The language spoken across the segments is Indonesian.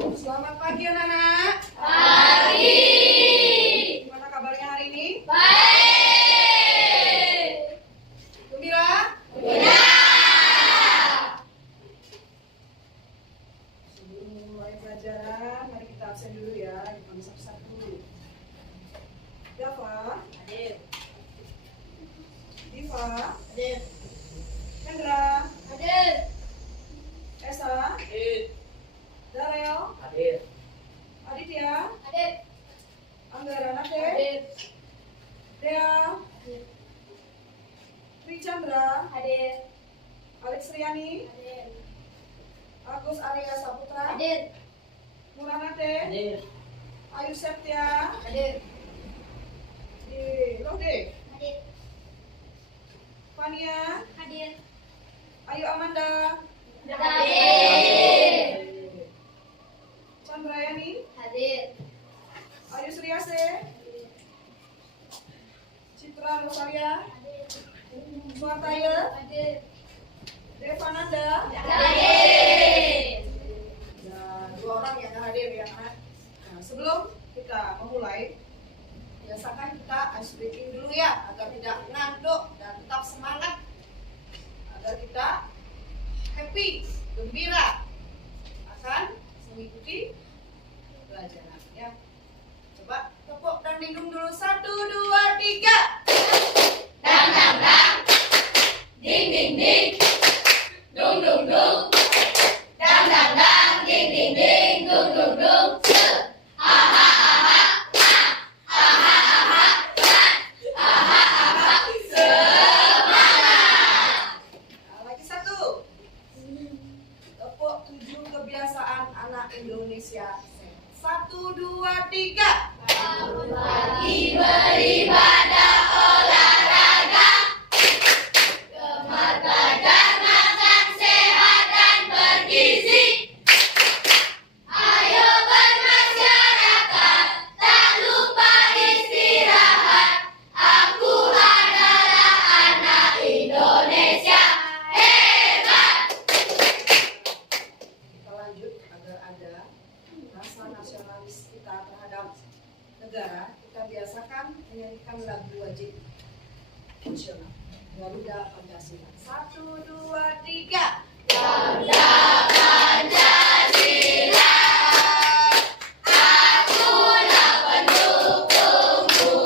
Selamat pagi anak-anak. Pagi. Gimana kabarnya hari ini? Baik. Gembira? Gembira. Sebelum mulai pelajaran, mari kita absen dulu ya. Dipanggil satu-satu. Dava, Hadir. Diva, Hadir. Hendra, Hadir. Esa, Hadir. Darel, Hadir. Aditya, Hadir. Anggara Nate, Hadir. Dea, Hadir. Trichandra, Hadir. Alex Riani, Hadir. Agus Arya Saputra, Hadir. Muranate, Hadir. Ayu Septia, Hadir. Lode, Hadir. Fania, Hadir. Ayu Amanda, Hadir. Chandrayani, Hadir. Ayu Sriase, Citra Rosalia, Swataya, Hadir. Devananda, Hadir. dan 2 orang yang hadir ya kan. Nah, sebelum kita memulai, biasakan kita ice breaking dulu ya, agar tidak ngantuk dan tetap semangat, agar kita happy, gembira akan mengikuti pelajaran ya. Coba tepuk dan lindung dulu, 1, 2, 3. Dang dang dang. Ding ding ding. Dung dung dung. Dang dang dang. Ding ding ding. Dung dung dung. Aha aha ha. Aha aha ha. Aha aha semangat. Nah, lagi 1. Tepuk 7 kebiasaan anak Indonesia. 1, 2, 3. Pagi beribadah olahraga. Gemar belajar makan sehat dan bergizi. Ayo bermasyarakat, tak lupa istirahat. Aku adalah anak Indonesia hebat. Kita lanjut agar ada rasa nasionalis kita terhadap negara. Kita biasakan menyanyikan lagu wajib nasional Garuda Pancasila. 1, 2, 3. Garuda Pancasila, akulah pendukungmu.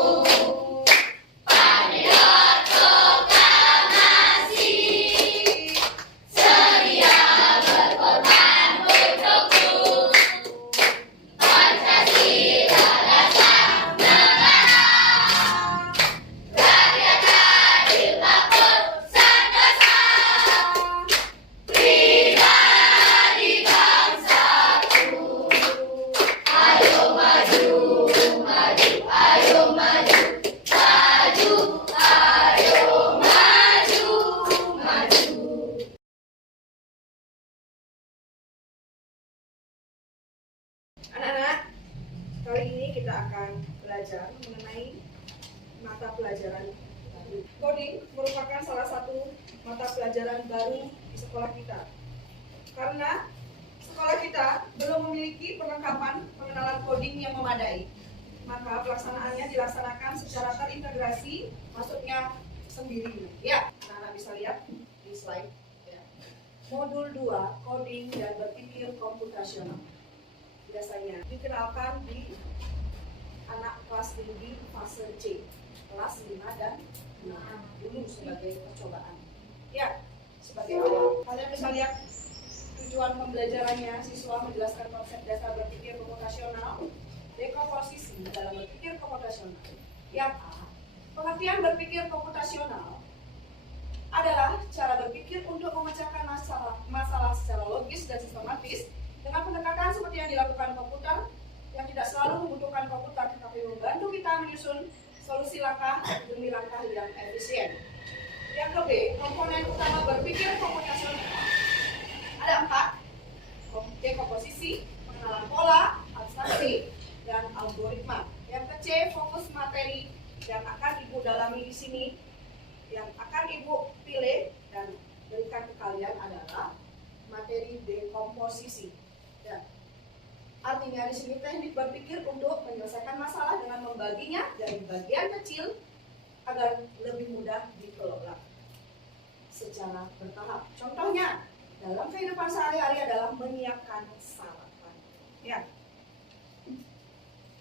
Patriot proklamasi, sedia berkorban untukmu. Pancasila dasar negara, rakyat adil makmur sentosa. Pribadi bangsaku, ayo maju, maju, ayo maju, maju, ayo maju, maju. Anak-anak, kali ini kita akan belajar mengenai mata pelajaran baru. Coding merupakan salah satu mata pelajaran baru di sekolah kita. Karena sekolah kita belum memiliki perlengkapan pengenalan coding yang memadai, maka pelaksanaannya dilaksanakan secara terintegrasi, maksudnya sendiri. Ya, anak-anak bisa lihat di slide. Ya. Modul 2, coding dan berpikir komputasional. Biasanya dikenalkan di anak kelas tinggi fase C, kelas 5 dan 6 dulu sebagai percobaan. Ya, sebagai awal. Kalian bisa lihat tujuan pembelajarannya. Siswa menjelaskan konsep dasar berpikir komputasional, dekomposisi dalam berpikir komputasional. Yang A, pengertian berpikir komputasional adalah cara berpikir untuk memecahkan masalah secara logis dan sistematis dengan pendekatan seperti yang dilakukan komputer, yang tidak selalu membutuhkan komputer tetapi membantu kita menyusun solusi langkah demi langkah yang efisien. Yang B, komponen utama berpikir komputasional ada 4: dekomposisi, pengenalan pola, abstraksi, dan algoritma. Yang C, fokus materi yang akan Ibu dalami di sini, yang akan Ibu pilih dan berikan ke kalian adalah materi dekomposisi. Dan Artinya di sini teknik berpikir untuk menyelesaikan masalah dengan membaginya dari bagian kecil agar lebih mudah dikelola secara bertahap. Contohnya dalam kehidupan sehari-hari adalah menyiapkan sarapan. Ya.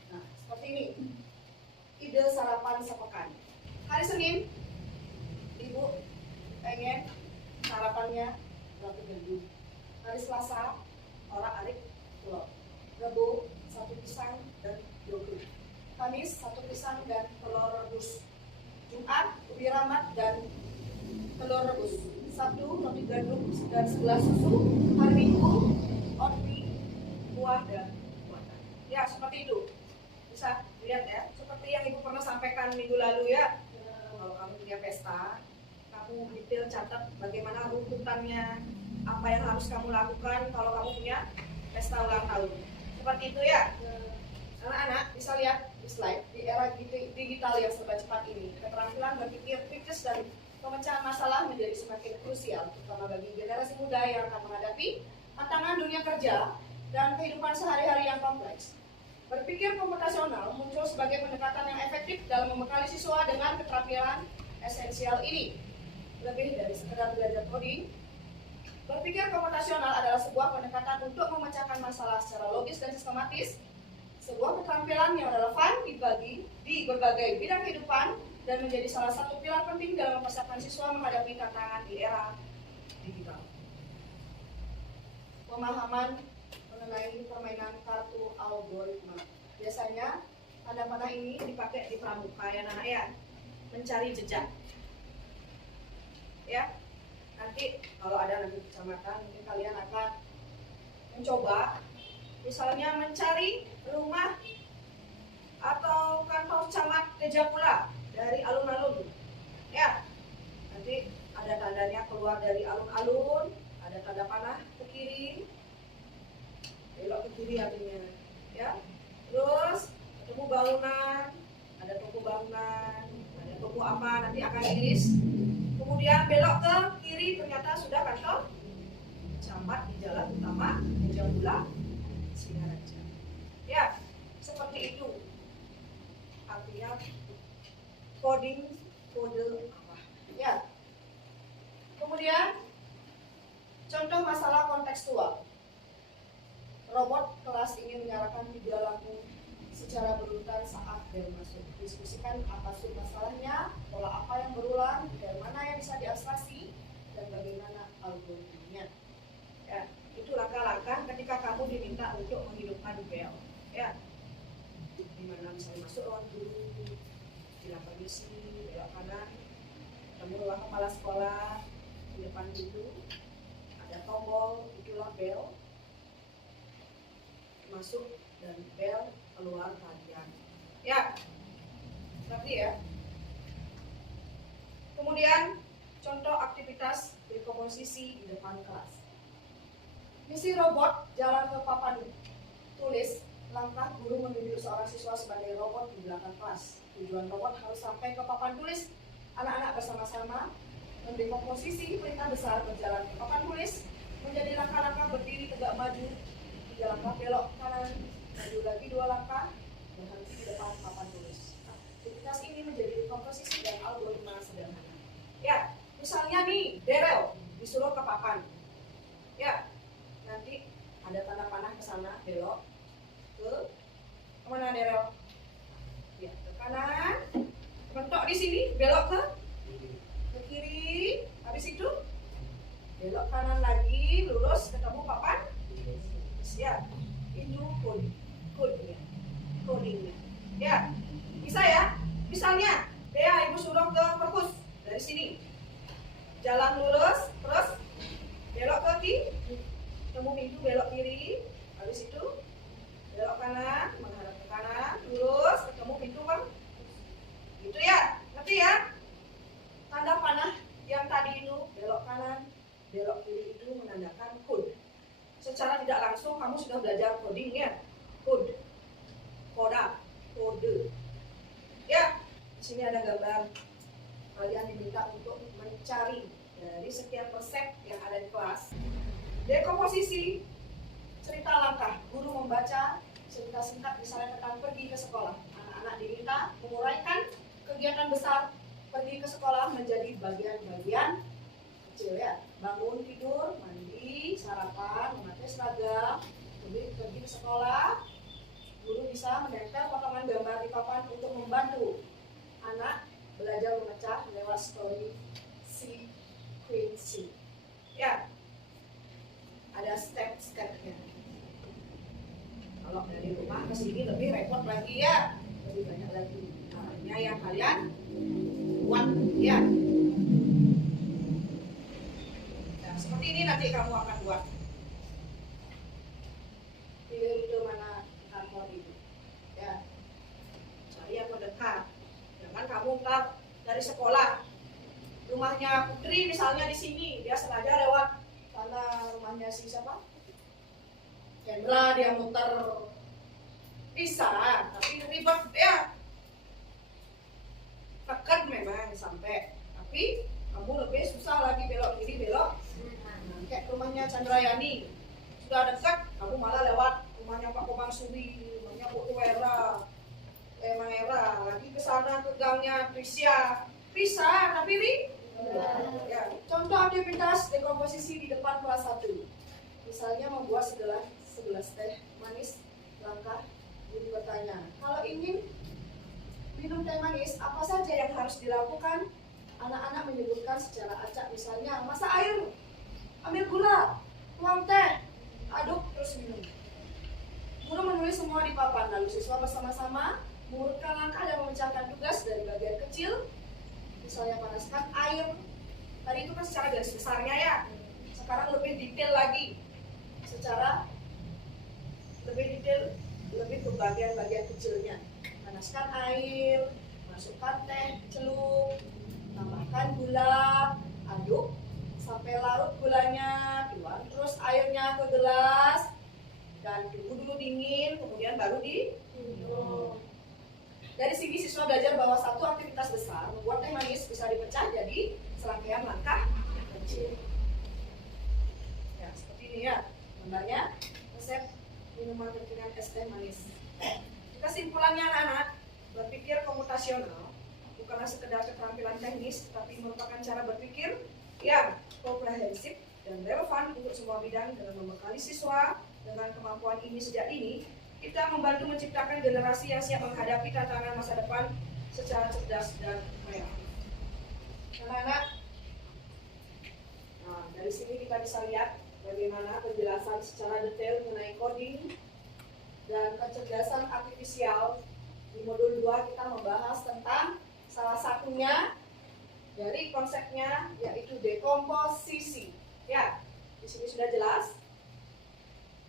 Nah, seperti ini. Ide sarapan sepekan. Hari Senin, Ibu pengen sarapannya roti gandum. Hari Selasa, orak-arik telur. Rabu, 1 pisang dan yogurt. Kamis, 1 pisang dan telur rebus. Jumat, ubi ramat dan telur rebus. Sabtu, roti gandum dan segelas susu. Hari Minggu, oatmeal, buah dan buatan. Ya, seperti itu. Bisa lihat ya, seperti yang Ibu pernah sampaikan minggu lalu ya. Kalau kamu punya pesta, kamu detail catat bagaimana runtutannya, apa yang harus kamu lakukan kalau kamu punya pesta ulang tahun. Seperti itu ya. Anak-anak bisa lihat di slide, di era digital yang serba cepat ini, keterampilan berpikir kritis dan pemecahan masalah menjadi semakin krusial, terutama bagi generasi muda yang akan menghadapi tantangan dunia kerja dan kehidupan sehari-hari yang kompleks. Berpikir komputasional muncul sebagai pendekatan yang efektif dalam membekali siswa dengan keterampilan esensial ini. Lebih dari sekedar belajar coding, berpikir komputasional adalah sebuah pendekatan untuk memecahkan masalah secara logis dan sistematis, sebuah keterampilan yang relevan dibagi di berbagai bidang kehidupan dan menjadi salah satu pilar penting dalam mempersiapkan siswa menghadapi tantangan di era digital. Pemahaman mengenai permainan kartu algoritma. Biasanya tanda panah ini dipakai di pramuka ya anak ya, mencari jejak. Ya, nanti kalau ada nanti kecamatan mungkin kalian akan mencoba, misalnya mencari rumah atau kantor camat Tejapula dari alun-alun. Ya, nanti ada tandanya keluar dari alun-alun, ada tanda panah ke kiri, belok ke kiri artinya, ya. Terus ketemu bangunan, ada toko bangunan, ada toko apa, nanti akan iris. Kemudian belok ke kiri, ternyata sudah kantor camat di jalan utama Tejapula Singaraja. Ya, seperti itu. Artinya coding kode apa? Ya. Kemudian contoh masalah kontekstual. Robot kelas ingin menyalakan video lampu secara berurutan saat bel masuk. Diskusikan apa sub masalahnya, pola apa yang berulang, dan mana yang bisa diabstraksi, dan bagaimana algoritmanya. Ya, itu langkah-langkah ketika kamu diminta untuk menghidupkan bel. Ya, dimana misalnya masuk ruang guru, bilang permisi, belok kanan, ketemu ruang kepala sekolah, di depan itu ada tombol, itulah bel, masuk dan bel keluar bagian. Ya, seperti ya. Kemudian contoh aktivitas berkomposisi di depan kelas. Misi robot jalan ke papan tulis. Langkah guru menunjuk seorang siswa sebagai robot di belakang kelas. Tujuan robot harus sampai ke papan tulis. Anak-anak bersama-sama mendekomposisi perintah besar berjalan ke papan tulis menjadi langkah-langkah berdiri tegak maju, 3 langkah belok kanan, maju lagi 2 langkah, berhenti di depan papan tulis. Aktivitas ini menjadi komposisi dan algoritma sederhana. Ya, misalnya nih, Derel disuruh ke papan. Ya, nanti ada tanda panah ke sana, belok ke mana Derel? Ya, ke kanan. Mentok di sini, belok ke kiri. Habis itu belok kanan lagi, lurus ketemu papan. Ya, itu codingnya. Ya, bisa ya. Misalnya, Dea ibu suruh ke perpus dari sini. Jalan lurus, terus belok ke kiri, ketemu pintu belok kiri. Habis itu belok kanan, menghadap ke kanan, lurus, ketemu pintu kan? Gitu ya, ngerti ya? Tanda panah yang tadi itu belok kanan, belok kiri itu menandakan code. Secara tidak langsung kamu sudah belajar coding ya, code, kode. Ya, di sini ada gambar. Kalian diminta untuk mencari dari sekian resep yang ada di kelas, dekomposisi cerita langkah guru membaca cerita singkat misalnya tentang pergi ke sekolah. Anak-anak diminta menguraikan kegiatan besar pergi ke sekolah menjadi bagian-bagian kecil ya. Bangun tidur, mandi, sarapan, memakai seragam, pergi ke sekolah. Guru bisa menempel potongan gambar di papan untuk membantu anak belajar memecah lewat story sequencing. Ya, ada step-stepnya. Kalau dari rumah ke sini lebih repot lagi ya, lebih banyak lagi. Caranya yang kalian buat ya. Nah, seperti ini nanti kamu akan buat. Pilih rute mana kantor itu. Ya, cari yang terdekat. Jangan kamu ntar dari sekolah, rumahnya Putri misalnya di sini, dia sengaja lewat sana rumahnya si siapa? Kendra, dia muter. Bisa, tapi ribet ya. Dekat memang sampai, tapi kamu lebih susah lagi belok kiri belok. Kayak rumahnya Chandrayani sudah dekat, kamu malah lewat rumahnya Pak Komang Suri, rumahnya Bu Tuwera, Mangera, lagi ke sana ke gangnya Trisya. Bisa, tapi ya. Contoh aktivitas dekomposisi di depan kelas 1. Misalnya membuat segelas teh manis. Langkah guru bertanya, kalau ingin minum teh manis, apa saja yang harus dilakukan? Anak-anak menyebutkan secara acak, misalnya masak air, ambil gula, tuang teh, aduk, terus minum. Guru menulis semua di papan, lalu siswa bersama-sama mengurutkan langkah dan memecahkan tugas dari bagian kecil. Misalnya panaskan air. Tadi itu kan secara garis besarnya ya. Sekarang lebih detail lagi. Secara lebih detail, lebih ke bagian-bagian kecilnya. Panaskan air, masukkan teh, celup, tambahkan gula, aduk sampai larut gulanya, tuang terus airnya ke gelas dan tunggu dulu dingin, kemudian baru diminum. Dari sini siswa belajar bahwa satu aktivitas besar membuat teh manis bisa dipecah jadi serangkaian langkah kecil. Ya, seperti ini ya. Gambarnya resep minuman kekinian es teh manis. Kesimpulannya anak-anak, berpikir komputasional bukanlah sekedar keterampilan teknis, tapi merupakan cara berpikir yang komprehensif dan relevan untuk semua bidang. Dengan membekali siswa dengan kemampuan ini sejak dini, kita membantu menciptakan generasi yang siap menghadapi tantangan masa depan secara cerdas dan kreatif. Anak-anak, nah, dari sini kita bisa lihat bagaimana penjelasan secara detail mengenai coding dan kecerdasan artifisial. Di modul 2 kita membahas tentang salah satunya dari konsepnya, yaitu dekomposisi. Ya, di sini sudah jelas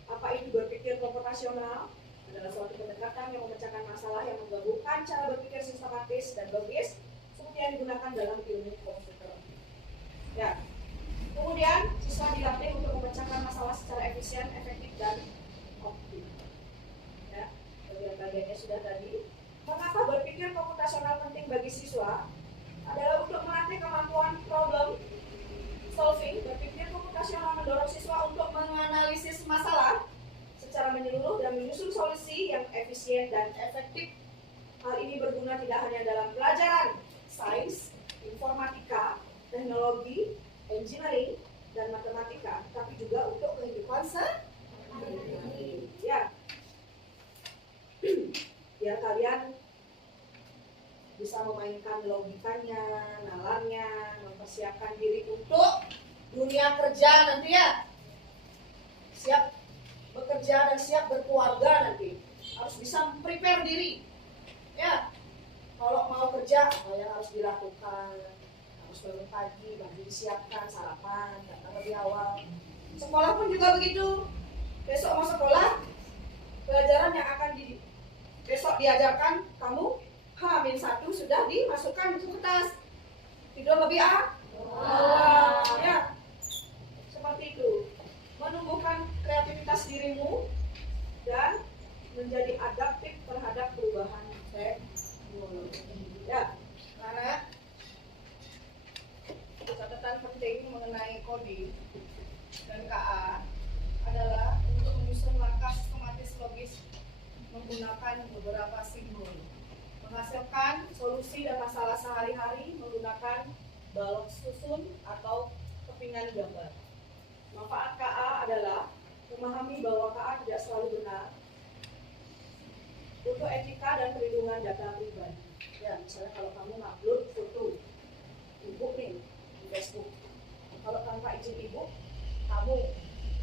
apa itu berpikir komputasional. Adalah suatu pendekatan yang memecahkan masalah yang menggabungkan cara berpikir sistematis dan logis seperti yang digunakan dalam ilmu komputer. Ya. Kemudian siswa dilatih untuk memecahkan masalah secara efisien, efektif dan optimal. Ya, bagian-bagiannya sudah tadi. Mengapa berpikir komputasional penting bagi siswa? Adalah untuk melatih kemampuan problem solving. Berpikir komputasional mendorong siswa untuk menganalisis masalah secara menyeluruh dan menyusun solusi yang efisien dan efektif. Hal ini berguna tidak hanya dalam pelajaran sains, informatika, teknologi, engineering, dan matematika, tapi juga untuk kehidupan sehari-hari. Ya, biar kalian bisa memainkan logikanya, nalarnya, mempersiapkan diri untuk dunia kerja nanti ya. Siap bekerja dan siap berkeluarga nanti. Harus bisa prepare diri. Ya. Kalau mau kerja, apa yang harus dilakukan? Harus bangun pagi, baju disiapkan, sarapan, datang lebih awal. Sekolah pun juga begitu. Besok mau sekolah, pelajaran yang akan besok diajarkan kamu H-1 sudah dimasukkan ke kertas. Tidur lebih awal. Ya. Seperti itu. Menumbuhkan kreativitas dirimu dan menjadi adaptif terhadap perubahan teknologi. Ya, karena catatan penting mengenai coding dan KA adalah untuk menyusun menggunakan beberapa simbol. Menghasilkan solusi dan masalah sehari-hari menggunakan balok susun atau kepingan gambar. Manfaat KA adalah memahami bahwa KA tidak selalu benar untuk etika dan perlindungan data pribadi. Ya, misalnya kalau kamu upload foto ibu nih di Facebook, kalau tanpa izin ibu, kamu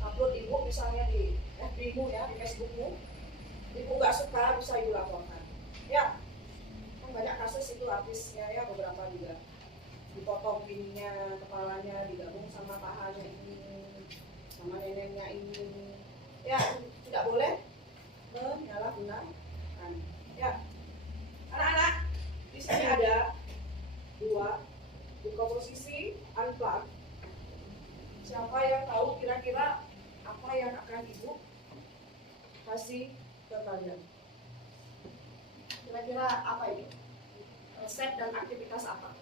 upload ibu misalnya di FB-mu ya, di Facebook-mu, ibu nggak suka, bisa ibu laporkan. Ya, kan banyak kasus itu artisnya ya, beberapa juga dipotong bininya, kepalanya digabung sama pahanya ini, sama neneknya ini. Ya, tidak boleh menyalahgunakan. Ya, anak-anak, di sini ada dua buka posisi unplug. Siapa yang tahu kira-kira apa yang akan ibu kasih ke kalian? Kira-kira apa ini? Resep dan aktivitas apa?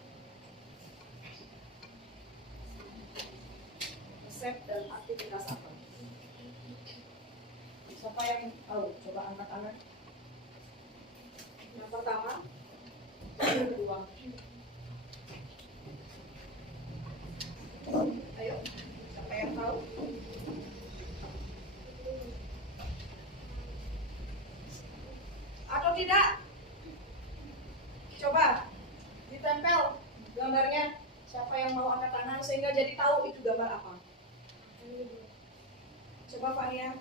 Resep dan aktivitas apa? Siapa yang tahu? Coba angkat-angkat. Yang pertama, yang kedua. Ayo, siapa yang tahu? Atau tidak? Coba ditempel gambarnya. Siapa yang mau angkat tangan sehingga jadi tahu itu gambar apa? Coba Fania.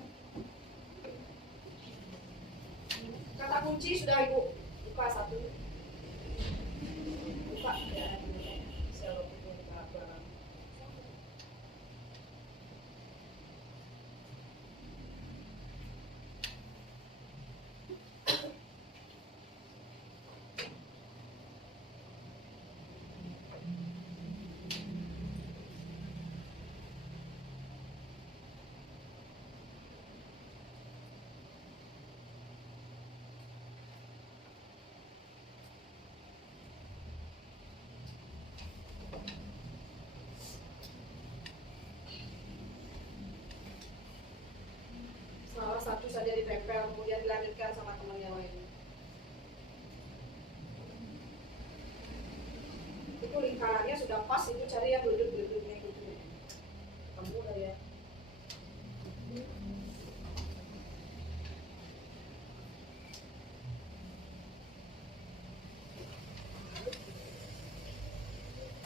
Kata kunci sudah ibu buka satu. Buka ya. Saya buka barang. Salah satu saja ditempel, kemudian dilanjutkan sama teman yang lain. Itu lingkarannya sudah pas, itu cari yang geledek-geledeknya gitu. Kamu udah ya.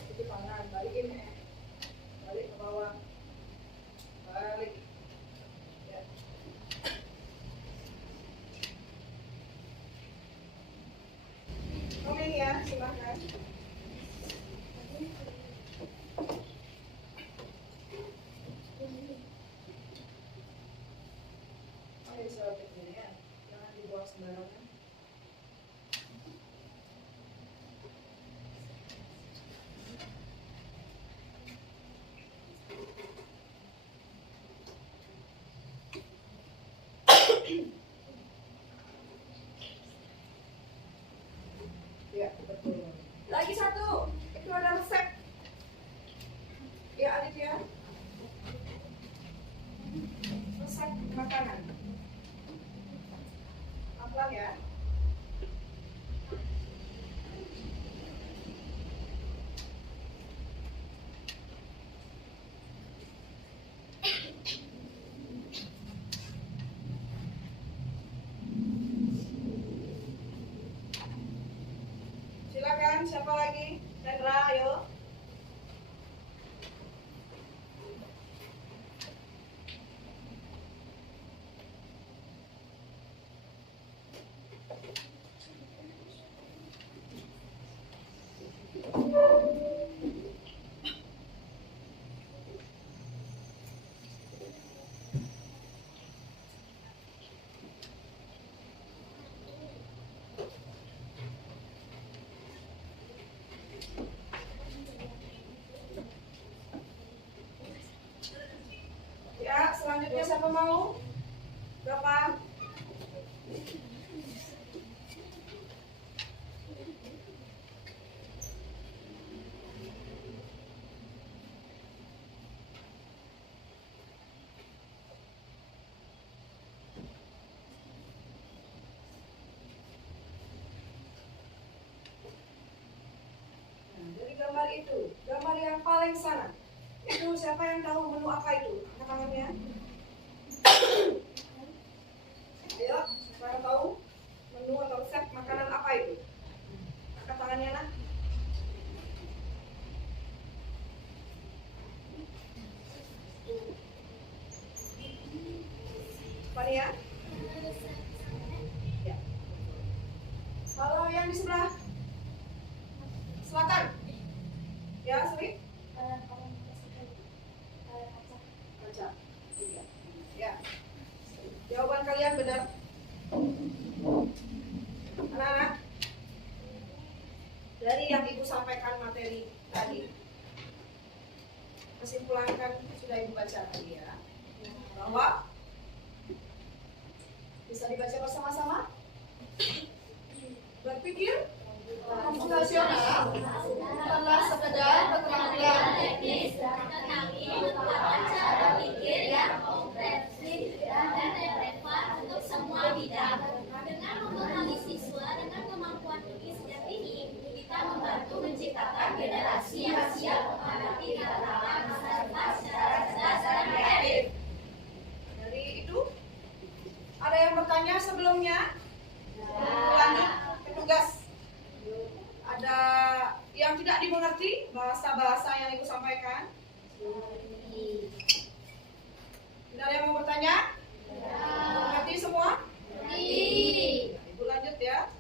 Itu tangan, balikin. Balik ke bawah. Balik. Ya. Komen ya, silahkan. Ayo selotipnya ya, jangan dibuang sembarangan. Ya, betul. Lagi satu, itu ada resep. Ya, Alif ya. Resep makanan. Pelan ya. Silakan, siapa lagi? Hendra, ayo. Ya, selanjutnya siapa mau? Berapa? yang paling sana. Itu siapa yang tahu menu apa itu? Angkat tangannya. Ayo, siapa yang tahu menu atau resep makanan apa itu? Angkat tangannya, nak. Apa nih ya? Ya. Kalau yang di sebelah selatan, ya, Sri? Kaca. Iya. Ya. Jawaban kalian benar. Anak-anak, dari yang Ibu sampaikan materi tadi, kesimpulan kan sudah Ibu baca tadi ya, bahwa bisa dibaca bersama-sama. Berpikir komputasional bukanlah sekedar keterampilan teknis, tetapi merupakan cara pikir yang komprehensif dan relevan untuk semua bidang. Dengan membekali siswa dengan kemampuan tulis-tulis ini, kita membantu menciptakan generasi yang siap menghadapi tantangan masa depan secara cerdas dan kreatif. dari itu, ada yang bertanya sebelumnya? Lanjut ke tugas. Ada yang tidak dimengerti bahasa-bahasa yang Ibu sampaikan? Tidak ada yang mau bertanya? Mengerti semua? Ibu lanjut ya.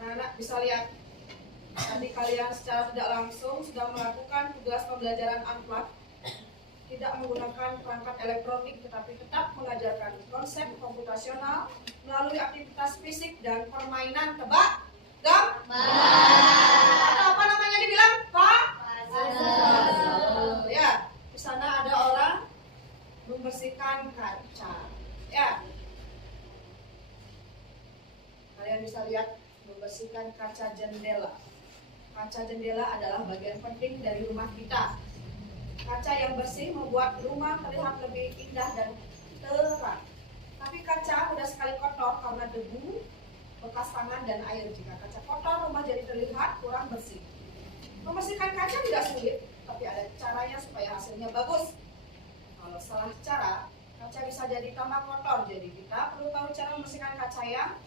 Anak-anak bisa lihat, tadi kalian secara tidak langsung sudah melakukan tugas pembelajaran unplugged, tidak menggunakan perangkat elektronik, tetapi tetap mengajarkan konsep komputasional melalui aktivitas fisik dan permainan tebak gambar. Atau apa namanya dibilang? Puzzle. Ya, di sana ada orang membersihkan kaca. Ya, kalian bisa lihat membersihkan kaca jendela. Kaca jendela adalah bagian penting dari rumah kita. Kaca yang bersih membuat rumah terlihat lebih indah dan terang. Tapi kaca mudah sekali kotor karena debu, bekas tangan, dan air. Jika kaca kotor, rumah jadi terlihat kurang bersih. Membersihkan kaca tidak sulit, tapi ada caranya supaya hasilnya bagus. Kalau salah cara, kaca bisa jadi tambah kotor. Jadi kita perlu tahu cara membersihkan kaca yang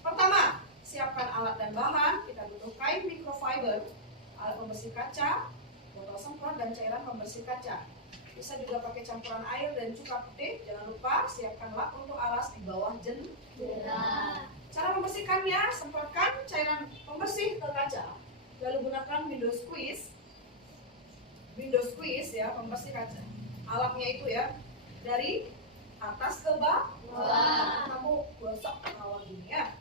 pertama, siapkan alat dan bahan. Kita butuh kain microfiber, alat pembersih kaca, botol semprot, dan cairan pembersih kaca. Bisa juga pakai campuran air dan cuka putih. Jangan lupa siapkan lap untuk alas di bawah jendela. Cara membersihkannya, semprotkan cairan pembersih ke kaca, lalu gunakan window squeeze ya, pembersih kaca. Alatnya itu ya, dari atas ke bawah. Kamu gosok ke bawah gini ya,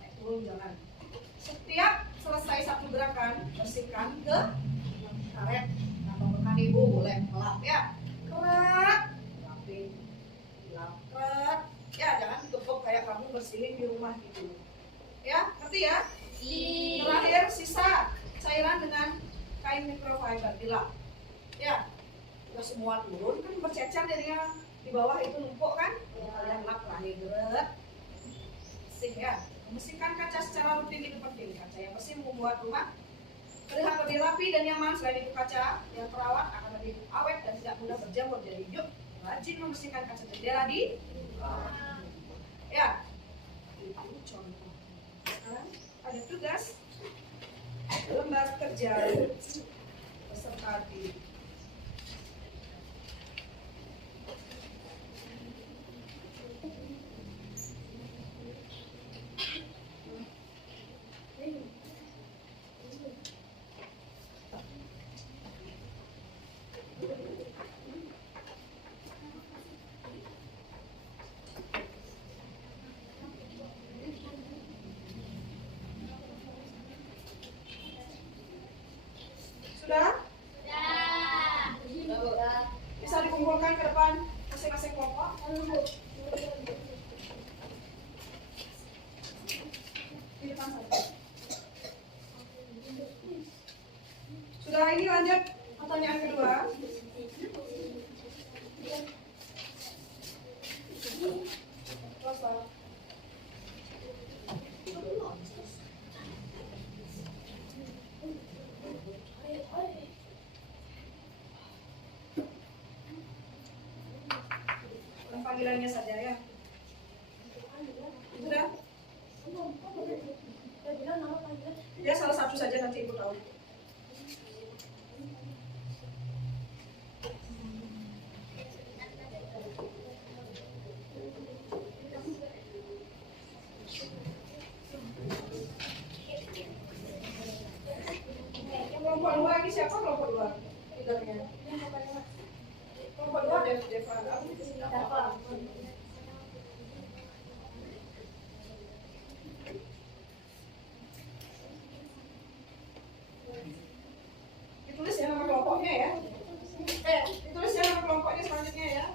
naik turun jangan. Setiap selesai satu gerakan, bersihkan ke karet atau bekan Ibu, boleh melap ya. Keret, lapin, lap, keret. Ya, jangan ditepuk kayak kamu bersihin di rumah gitu. Ya, ngerti ya? Terakhir sisa cairan dengan kain microfiber dilap. Ya, udah semua turun kan bercecer jadinya di bawah itu numpuk kan? Kalian lap terakhir, keret. Bersih ya. Membersihkan kaca secara rutin itu penting. Kaca yang bersih membuat rumah terlihat lebih rapi dan nyaman. Selain itu, kaca yang terawat akan lebih awet dan tidak mudah berjamur. Jadi yuk rajin membersihkan kaca jendela di ya. Itu contoh. Sekarang ada tugas lembar kerja peserta didik. Sudah? Bisa dikumpulkan ke depan masing-masing kelompok. Di depan saja. Sudah, ini lanjut pertanyaan kedua. panggilannya saja ya. Sudah? Ya salah satu saja nanti ibu tahu. Kelompok dua ini siapa kelompok dua? Leadernya. Kelompok dua Deva. Ditulis ya nama kelompoknya ya. Ditulis ya nama kelompoknya selanjutnya ya.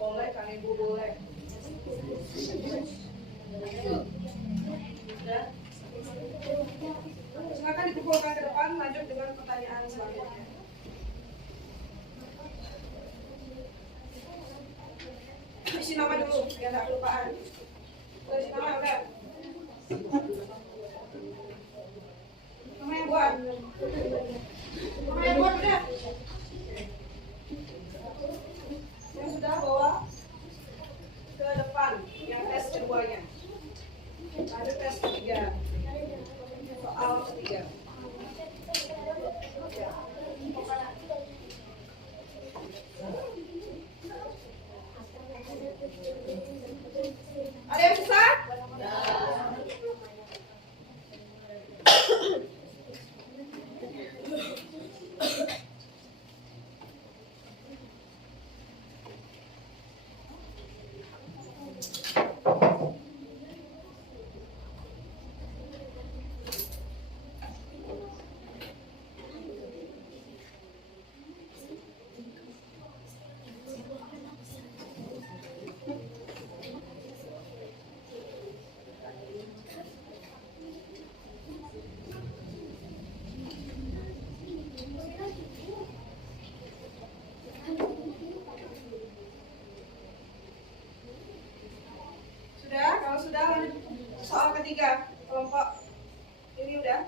Boleh, Kang Ibu boleh. Sudah? Silakan dikumpulkan ke depan, lanjut dengan pertanyaan selanjutnya. Isi nama dulu, biar tidak kelupaan. Isi nama udah. Nama yang buat. Nama yang buat udah. Yang sudah bawa ke depan yang tes keduanya. Lanjut tes ketiga. Soal ketiga. Ada yang susah? Sudah? Kalau sudah lanjut soal ketiga. Kelompok ini udah.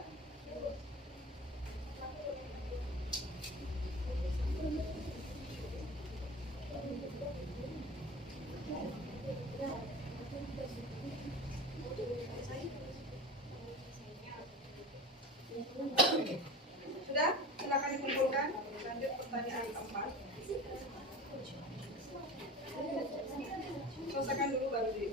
Sudah? Silakan dikumpulkan. Lanjut pertanyaan keempat. Selesaikan dulu baru di.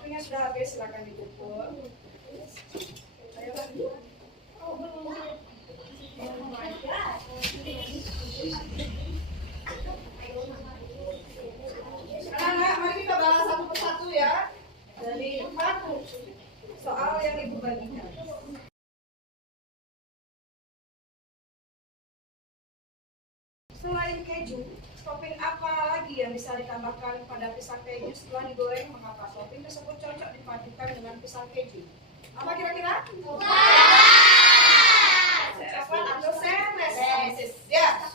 waktunya sudah habis, silakan dikumpul. Ayo lagi. Anak-anak, mari kita bahas satu persatu ya. Dari 4 soal yang ibu bagikan. Selain keju, topping apa lagi yang bisa ditambahkan pada pisang keju setelah digoreng? Mengapa topping tersebut cocok dipadukan dengan pisang keju? Apa kira-kira? Coklat atau seres? Ya,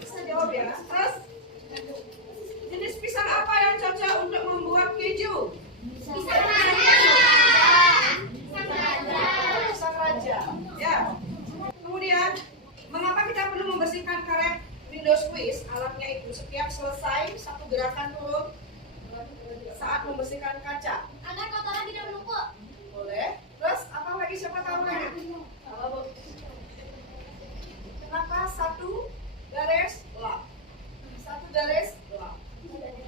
bisa jawab ya. Terus, jenis pisang apa yang cocok untuk membuat keju? Pisang raja. Ya. Kemudian, mengapa kita perlu membersihkan karet window squeeze? Alatnya itu setiap selesai satu gerakan turun saat membersihkan kaca. Agar kotoran tidak menumpuk. Boleh. Terus apa lagi, siapa tahu lagi? Kenapa satu garis lap? Satu garis lap.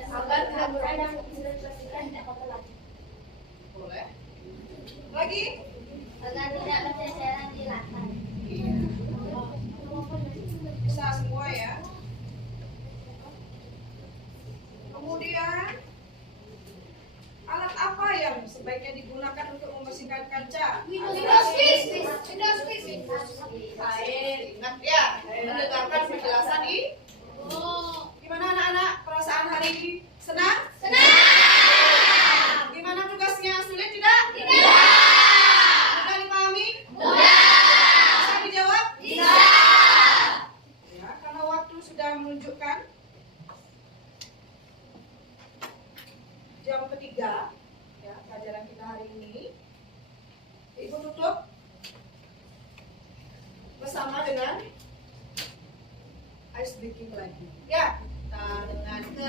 Agar tidak beradang sudah dibersihkan tidak kotor lagi. Boleh. Lagi? Agar tidak berceceran di lantai. Bisa semua ya. Kemudian alat apa yang sebaiknya digunakan untuk membersihkan kaca? Window squeeze. Baik, ingat ya. Mendengarkan penjelasan di. Gimana anak-anak? Perasaan hari ini senang? Senang. Gimana tugasnya? Sulit tidak? Tidak. Mudah dipahami? Mudah. Bisa dijawab? Bisa. Ya, karena waktu sudah menunjukkan jam ketiga ya pelajaran kita hari ini. Ibu tutup bersama dengan ice breaking lagi. Ya, kita dengan ke